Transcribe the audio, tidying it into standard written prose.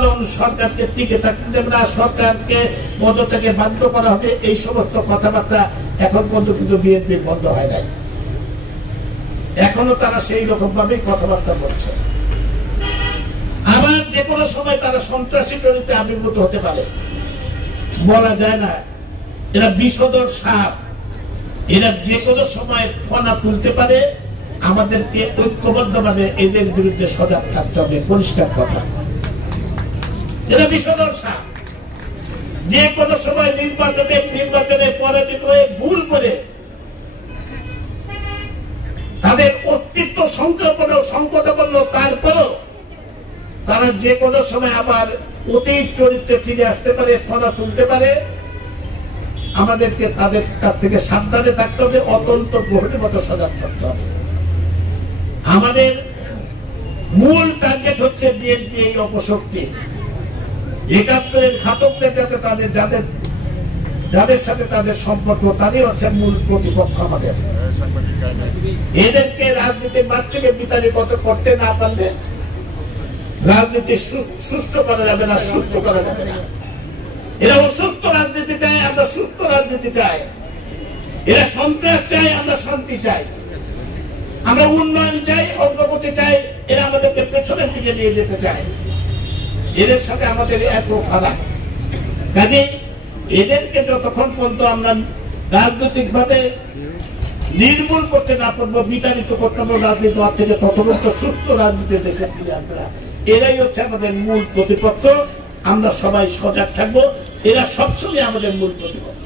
কারণ সরকারকে টিকে থাকতে দেবে না, সরকারকে পদত্যাগে বাধ্য করা হবে, এই সমস্ত কথাবার্তা এখন পর্যন্ত কিন্তু বিএনপি বন্ধ হয় নাই। এখনো তারা সেই রকম ভাবেই কথাবার্তা বলছে। আবার যে কোনো সময় তারা সন্ত্রাসী চরিত্রে আবির্ভূত হতে পারে, বলা যায় না। এরা বিষধর সাপ, এরা যে কোনো সময় ফনা তুলতে পারে। আমাদেরকে ঐক্যবদ্ধভাবে এদের বিরুদ্ধে সজাগ থাকতে হবে, পরিষ্কার কথা। এরা বিষধর সাপ, যে কোনো সময় নির্বাচনে পরাজিত হয়ে ভুল করে তাদের অস্তিত্ব সংকটে পড়ল, তারপরও তারা যে কোনো সময় আবার অতীত চরিত্রে ফিরে আসতে পারে, ফনা তুলতে পারে। আমাদেরকে তাদের কাছ থেকে সাবধানে থাকতে হবে, অত্যন্ত প্রহরীর মতো সজাগ থাকতে হবে। আমাদের মূল টার্গেট হচ্ছে বিএনপি এই অপশক্তি, ৭১-এর ঘাতকদের যাতে যাদের সাথে তাদের সম্পর্ক, তাদের হচ্ছে মূল প্রতিপক্ষ আমাদের। এদেরকে রাজনীতির মাঠ থেকে বিতাড়িত করতে না পারলে রাজনীতি সুস্থ করা যাবে না, সুস্থ করা যাবে না। এরা অসুস্থ রাজনীতি চায়, আমরা সুস্থ রাজনীতি চাই। এরা সন্ত্রাস চাই, আমরা শান্তি চাই। আমরা উন্নয়ন চাই, অগ্রগতি চাই। এরা আমাদেরকে পেছনের দিকে নিয়ে যেতে চায়। এদের সাথে আমাদের এত খারাপ। কাজে এদেরকে যতক্ষণ পর্যন্ত আমরা রাজনৈতিক ভাবে নির্মূল করতে না পারবো, বিতাড়িত করতে পারবো রাজনীতি থেকে, ততক্ষণ সুস্থ রাজনীতি দেশে ফিরে আসবে না। এরাই হচ্ছে আমাদের মূল প্রতিপক্ষ। আমরা সবাই সজাগ থাকবো। এরা সবসময় আমাদের মূল প্রতিপক্ষ।